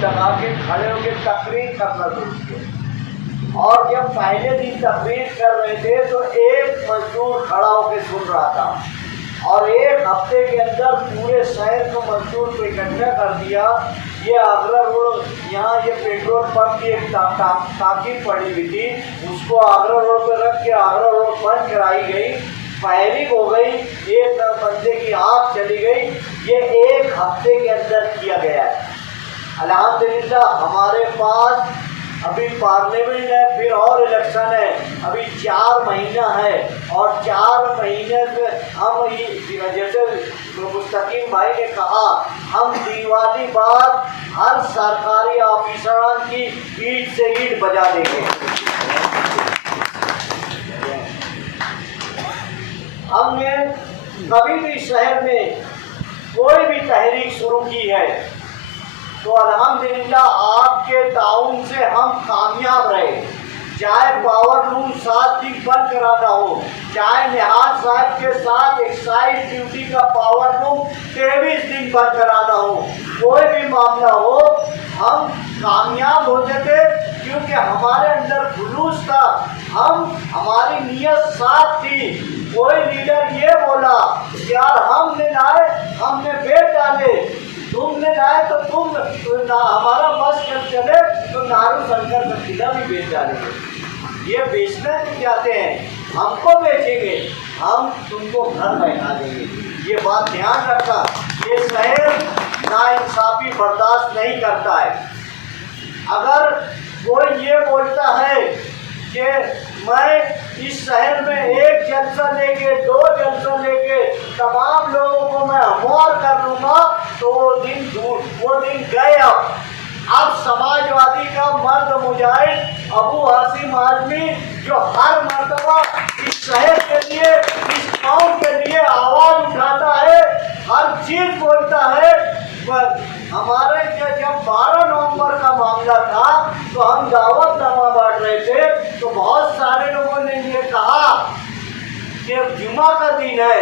लगा के खड़े होकर तकरीर करना शुरू किया। और जब पहले दिन तकरीर कर रहे थे तो एक मजदूर खड़ा होकर सुन रहा था और एक हफ्ते के अंदर पूरे शहर को मजदूर को इकट्ठा कर दिया। ये आगरा रोड, यहाँ ये पेट्रोल पंप की एक ताकीद पड़ी हुई थी, उसको आगरा रोड पर रख के आगरा रोड बंद कराई गई, फायरिंग हो गई, एक बंदे की आँख चली गई। ये एक हफ्ते के अंदर किया गया है। अल्हम्दुलिल्लाह हमारे पास अभी पार्लियामेंट है, फिर और इलेक्शन है, अभी 4 महीना है और 4 महीने में हम जैसे मुस्तकीम भाई ने कहा, हम दिवाली बाद हर सरकारी ऑफिसरान की ईंट से ईंट बजा देंगे। हमने कभी भी शहर में कोई भी तहरीक शुरू की है तो अल्हम्दुलिल्लाह आपके ताउन से हम कामयाब रहे। चाहे पावर लूम 7 दिन बंद कराना हो, चाहे निहाल साहब के साथ एक्साइज ड्यूटी का पावर लूम 23 दिन बंद कराना हो, कोई भी मामला हो, हम कामयाब होते थे क्योंकि हमारे अंदर जुलूस था, हमारी नीयत साफ थी। कोई लीडर ये बोला यार हमने लाए, हमने बेच डाले, तुमने लाए तो तुम हमारा बस कर चले तो नारू शंकर का किला भी बेच डालेंगे। ये बेचना नहीं चाहते हैं, हमको बेचेंगे, हम तुमको घर बैठा देंगे। ये बात ध्यान रखना, ये शहर नाइंसाफी बर्दाश्त नहीं करता है। अगर कोई ये बोलता है कि मैं इस शहर में एक जलसा लेके 2 जलसा लेके तमाम लोगों को मैं हमवार कर लूँगा तो वो दिन गए। अब समाजवादी का मर्द मुजाहिद अबू हाशिम आजमी जो हर मर्तबा इस शहर के लिए, इस कौम के लिए आवाज़ उठाता है, हर चीज़ बोलता है। हमारे जब 12 नवंबर का मामला था तो हम दावतनामा बांट रहे थे तो बहुत सारे लोगों ने ये कहा कि जुमा का दिन है,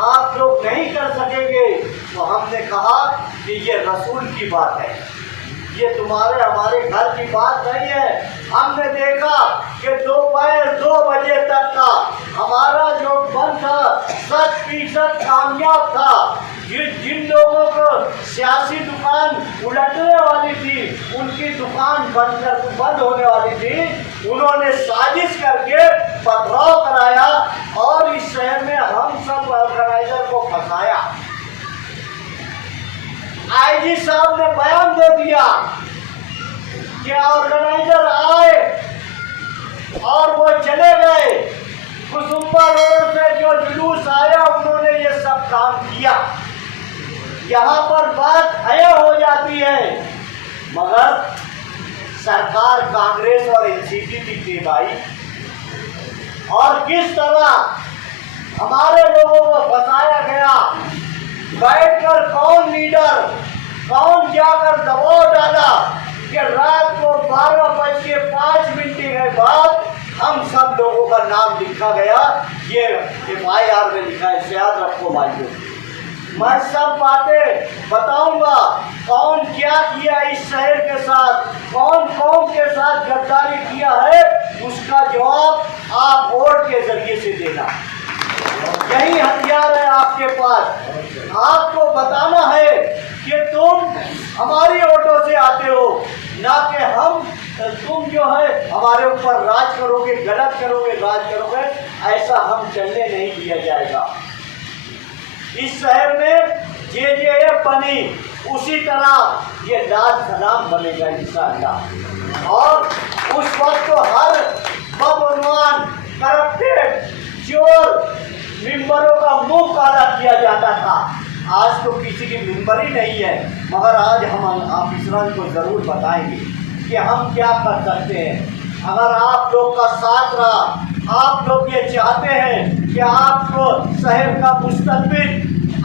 आप लोग नहीं कर सकेंगे। तो हमने कहा कि ये रसूल की बात है, ये तुम्हारे हमारे घर की बात नहीं है। हमने देखा कि दोपहर 2 बजे तक का हमारा जो बंद था 100% कामयाब था। जिन लोगों को सियासी दुकान उलटने वाली थी, उनकी दुकान बंद होने वाली थी, उन्होंने साजिश करके पथराव कराया और इस शहर में हम सब ऑर्गेनाइजर को फंसाया। आईजी साहब ने बयान दे दिया कि ऑर्गेनाइजर आए और वो चले गए। कुसुम्बा रोड से जो जुलूस आया उन्होंने ये सब काम किया। यहाँ पर बात है हो जाती है, मगर सरकार कांग्रेस और एनसीपी की थी भाई। और किस तरह हमारे लोगों को फंसाया गया, बैठकर कौन लीडर, कौन जाकर दबाव डाला कि रात को 12:05 के बाद हम सब लोगों का नाम लिखा गया। ये FIR में लिखा है, याद रखो भाइयों। मैं सब बातें बताऊंगा, कौन क्या किया इस शहर के साथ, कौन कौम के साथ गद्दारी किया है, उसका जवाब आप वोट के जरिए से देना। यही हथियार है आपके पास। आपको बताना है कि तुम हमारी वोटों से आते हो, ना कि तुम जो है हमारे ऊपर राज करोगे, गलत करोगे, राज करोगे। ऐसा हम चलने नहीं दिया जाएगा। इस शहर में JJF बनी, उसी तरह ये लाल सलाम बनेगा इंशाअल्लाह। और उस वक्त तो हर बदउनवान, करप्टेड, चोर मिंबरों का मुंह काला किया जाता था। आज तो किसी की मिंबर ही नहीं है, मगर आज हम ऑफिसरान को ज़रूर बताएंगे कि हम क्या कर सकते हैं। अगर आप लोग का साथ रहा, आप लोग ये चाहते हैं कि आपको शहर का मुस्तकबिल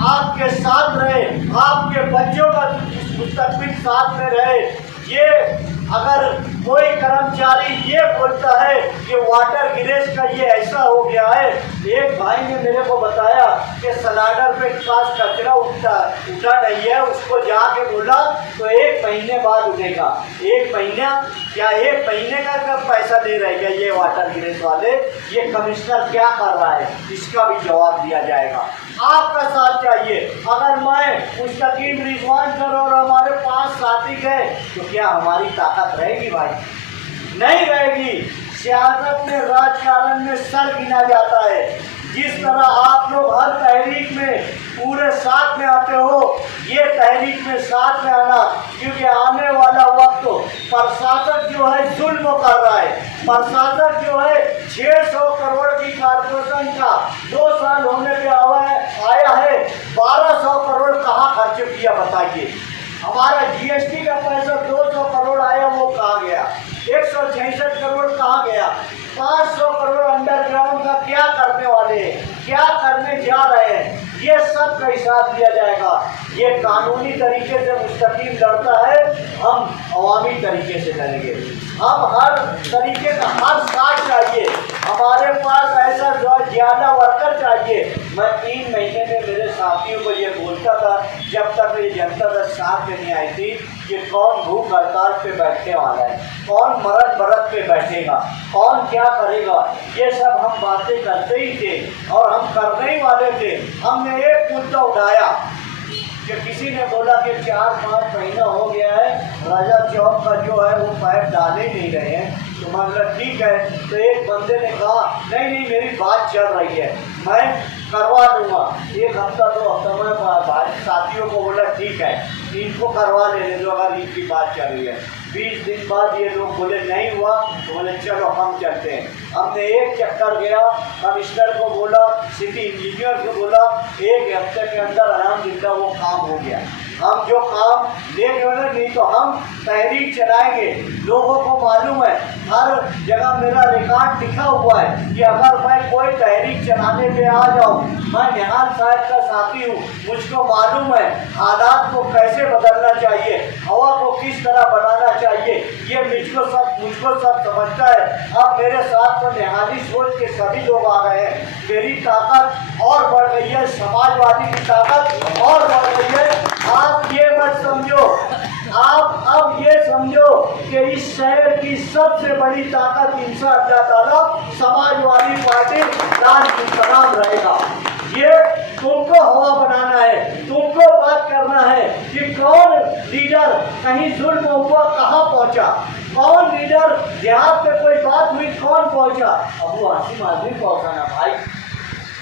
आपके साथ रहे, आपके बच्चों का मुस्तकबिल साथ में रहे, ये अगर कोई कर्मचारी ये बोलता है कि वाटर गिरेज का ये ऐसा हो गया है, एक भाई ने मेरे को बताया कि सलाडर पे पास कचरा उठा नहीं है, उसको जाके बोला तो 1 महीने बाद उठेगा। 1 महीना क्या 1 महीने का पैसा दे रहेगा ये वाटर गिरेज वाले? ये कमिश्नर क्या कर रहा है, इसका भी जवाब दिया जाएगा। आपका साथ चाहिए। अगर मैं मुस्तकीम रिजवान सर और हमारे 5 साथी गए तो क्या हमारी ताकत रहेगी भाई? नहीं रहेगी। सियासत में, राजकारण में सर गिना जाता है। जिस तरह आप लोग हर तहरीक में पूरे साथ में आते हो, ये तहरीक में साथ में आना, क्योंकि आने वाला वक्त प्रशासक जो है जुल्म कर रहा है। प्रशासक जो है 600 करोड़ की कारपोरेशन का 2 साल होने पे आया है, 1200 करोड़ कहाँ खर्च किया बताइए? हमारा जीएसटी का पैसा 200 करोड़ आया, वो कहाँ गया? 166 करोड़ कहाँ गया? 500 करोड़ अंडरग्राउंड का क्या करने वाले हैं, क्या करने जा रहे हैं? ये सब का हिसाब दिया जाएगा। ये कानूनी तरीके से मुस्तकीम लड़ता है, हम अवामी तरीके से लड़ेंगे। हम हर तरीके का हर साथ चाहिए। हमारे पास ऐसा ज़्यादा वर्कर चाहिए। मैं 3 महीने में मेरे साथियों को ये बोलता था, जब तक ये जनता दल साथ में नहीं आई थी, कि कौन भूख हड़ताल पे बैठने वाला है, कौन मरद बरत पे बैठेगा, कौन क्या करेगा, ये सब हम बातें करते ही थे और हम करने ही वाले थे। हमने एक मुद्दा उठाया कि किसी ने बोला कि 4-5 महीना हो गया है, राजा चौक का जो है वो पाइप डाले नहीं रहे हैं। तो मैं बोला ठीक है। तो एक बंदे ने कहा नहीं मेरी बात चल रही है, मैं करवा दूंगा। 1 हफ्ता 2 हफ्ता में भाई साथियों को बोला ठीक है, इनको करवा लेने दो अगर इनकी बात चल रही है। 20 दिन बाद ये लोग बोले नहीं हुआ, तो बोले चलो हम चलते हैं। हमने एक चक्कर गया, कमिश्नर को बोला, सिटी इंजीनियर को बोला, 1 हफ्ते के अंदर अल्हम्दुलिल्लाह वो काम हो गया। हम जो काम लेके वाले नहीं तो हम तहरीक चलाएंगे। लोगों को मालूम है, हर जगह मेरा रिकॉर्ड लिखा हुआ है कि अगर मैं कोई तहरीक चलाने पे आ जाऊँ, मैं निहाल साहब का साथी हूँ, मुझको मालूम है हालात को कैसे बदलना चाहिए, हवा को किस तरह बनाना चाहिए, ये मुझको सब समझता है। अब मेरे साथ तो निहाली सोच के सभी लोग आ गए हैं। मेरी ताकत और बढ़ गई है, समाजवादी की ताकत और बढ़ गई है। आप ये मत समझो, आप अब ये समझो कि इस शहर की सबसे बड़ी ताकत इंशाअल्लाह ताला समाजवादी पार्टी राज रहेगा। ये तुमको हवा बनाना है, तुमको बात करना है कि कौन लीडर कहीं जुल्म हुआ कहाँ पहुँचा, कौन लीडर देहात में कोई बात हुई कौन पहुँचा। अबू आसिम आदमी पहुँचाना भाई।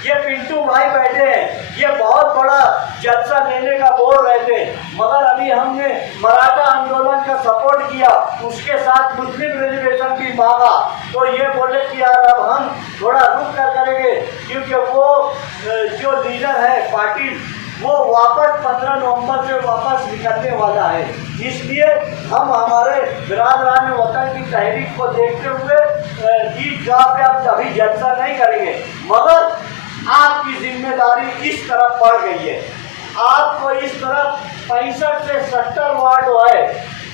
ये पिंटू भाई बैठे हैं, ये बहुत बड़ा जलसा लेने का बोल रहे थे, मगर अभी हमने मराठा आंदोलन का सपोर्ट किया, उसके साथ मुस्लिम रिजर्वेशन भी मांगा, तो ये बोले कि यार अब हम थोड़ा रुक कर करेंगे, क्योंकि वो जो लीडर है पार्टी वो वापस 15 नवंबर से वापस निकलने वाला है। इसलिए हम हमारे बिरादरान वतन की तहरीक को देखते हुए ईदगाह पे अब अभी जलसा नहीं करेंगे, मगर आपकी जिम्मेदारी इस तरफ बढ़ गई है। आपको इस तरफ 65 से 70 वार्ड है,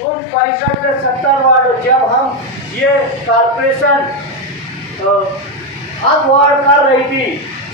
उन 65 से 70 वार्ड जब हम ये कारपोरेशन हक वार्ड कर रही थी,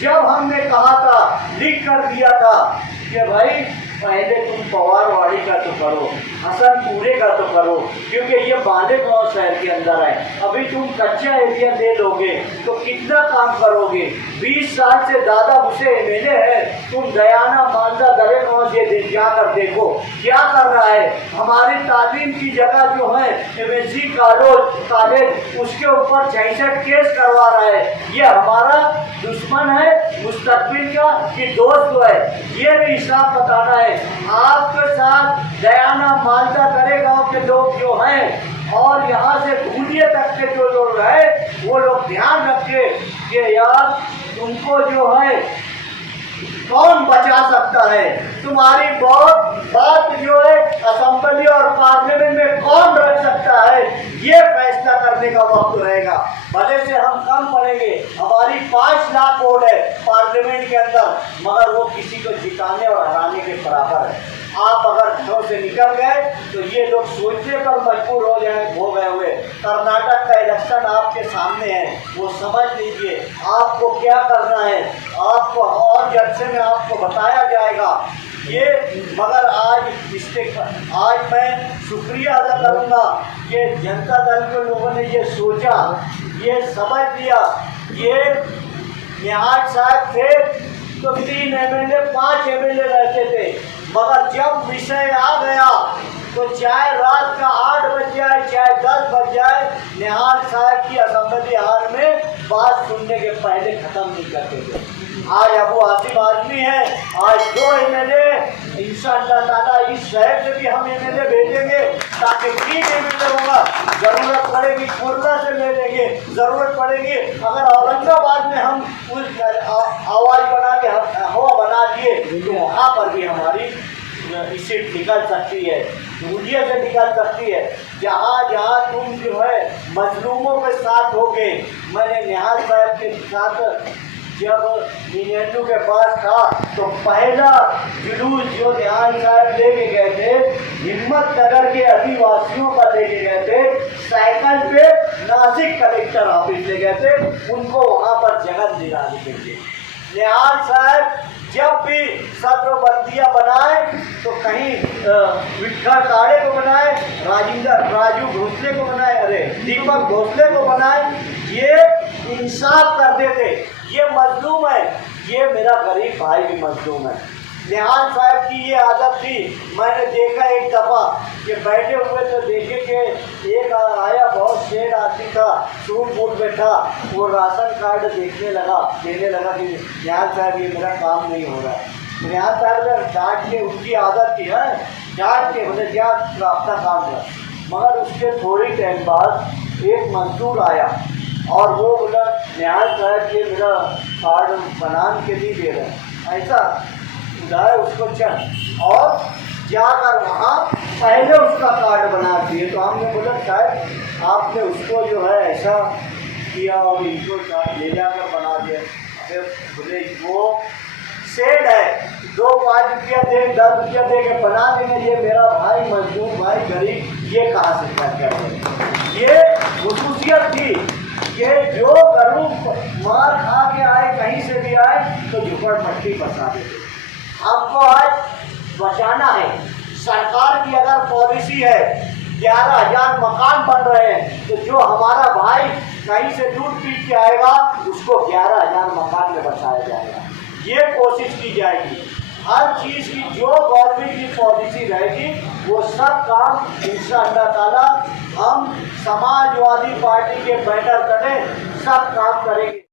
जब हमने कहा था, लिख कर दिया था कि भाई पहले तुम पवारवाड़ी का तो करो, हसनपुरे का तो करो, क्योंकि ये बालेगांव शहर के अंदर है। अभी तुम कच्चा एरिया ले लोगे तो कितना काम करोगे? 20 साल से दादा मुझसे एमएलए है, तुम दयाना मालदा दरेगांव से जाकर देखो क्या कर रहा है। हमारी तालीम की जगह जो है एमएससी कॉलेज उसके ऊपर 66 केस करवा रहा है। ये हमारा दुश्मन है मुस्तकबिल का कि दोस्त है, ये भी हिसाब बताना है। आपके साथ दयाना मालदा दरेगांव के लोग जो हैं और यहाँ से धूलिया तक के जो लोग हैं, वो लोग ध्यान रखे कि यार तुमको जो है कौन बचा सकता है, तुम्हारी बात जो है असेंबली और पार्लियामेंट में कौन रख सकता है, ये फैसला करने का वक्त रहेगा। भले से हम कम पड़ेंगे, हमारी 5 लाख वोट है पार्लियामेंट के अंदर, मगर वो किसी को जिताने और हराने के बराबर है। आप अगर घरों से निकल गए तो ये लोग सोचने पर मजबूर हो गए हुए। कर्नाटक का इलेक्शन आपके सामने है, वो समझ लीजिए आपको क्या करना है, आपको और जलसे में आपको बताया जाएगा ये। मगर आज मैं शुक्रिया अदा करूँगा कि जनता दल के लोगों ने ये सोचा, ये समझ लिया। ये निहाल साहब थे तो 3 MLA 5 MLA रहते थे, मगर जब विषय आ गया तो चाहे रात का 8 बज जाए चाहे 10 बज जाए, निहाल साहब की असेंबली हाल में बात सुनने के पहले खत्म नहीं करते थे। आज अबू आसिम आदमी है, आज 2 MLA इंशाअल्लाह ताला इस शहर से भी हम MLA भेजेंगे ताकि 3 MLA होगा। ज़रूरत पड़ेगी खुर्दा से ले लेंगे, ज़रूरत पड़ेगी अगर औरंगाबाद में हम उस आवाज़ बना के हवा बना दिए तो वहाँ पर भी हमारी सीट निकल सकती है, दूरिया से निकल सकती है। जहाँ जहाँ तुम जो है मजलूमों के साथ होगे। मैंने निहाल साहब के साथ जब मीनू के पास था तो पहला जुलूस जो निहाल साहब लेके गए थे, हिम्मत नगर के आदिवासियों का लेके गए थे, साइकिल पे नासिक कलेक्टर ऑफिस ले गए थे, उनको वहाँ पर जगह दिलाने के लिए। निहाल साहब जब भी सत्रबंदियाँ बनाए तो कहीं विठ्ठल ताड़े को बनाए, राजू भोसले को बनाए, अरे दीपक भोसले को बनाए। ये इंसाफ करते थे, ये मजलूम है, ये मेरा गरीब भाई भी मजलूम है। निहाल साहब की ये आदत थी, मैंने देखा एक दफ़ा कि बैठे हुए तो देखे कि एक आया बहुत शेर आदमी था, सूट बूट में था, वो राशन कार्ड देने लगा कि निहाल साहब ये मेरा काम नहीं हो रहा है। निहाल साहब डांट के, उनकी आदत थी है डांट के, बोले क्या अपना काम कर। मगर उसके थोड़ी टाइम बाद एक मजदूर आया और वो बोला निहाल साहब ये मेरा कार्ड बना के नहीं दे रहे हैं, ऐसा उधार उसको चल और जाकर वहाँ पहले उसका कार्ड बना दिए। तो हमने बोला शायद आपने उसको जो है ऐसा किया और इनको ले जाकर बना दिया। फिर बोले वो सेठ है, 2-5 रुपया दे 10 रुपया दे के बना देंगे, ये मेरा भाई मजदूर भाई गरीब ये कहाँ से कर रहे। ये खुसूसियत थी, ये जो गरीब मार खा के आए कहीं से भी आए तो झुपड़पट्टी बसा देते। हमको आज बचाना है। सरकार की अगर पॉलिसी है 11,000 मकान बन रहे हैं तो जो हमारा भाई कहीं से दूध पीट के आएगा उसको 11,000 मकान में बसाया जाएगा। ये कोशिश की जाएगी। हर चीज़ की जो गवर्नमेंट की पॉलिसी रहेगी वो सब काम इंशाअल्लाह ताला हम समाजवादी पार्टी के बैठक करें, सब काम करेंगे।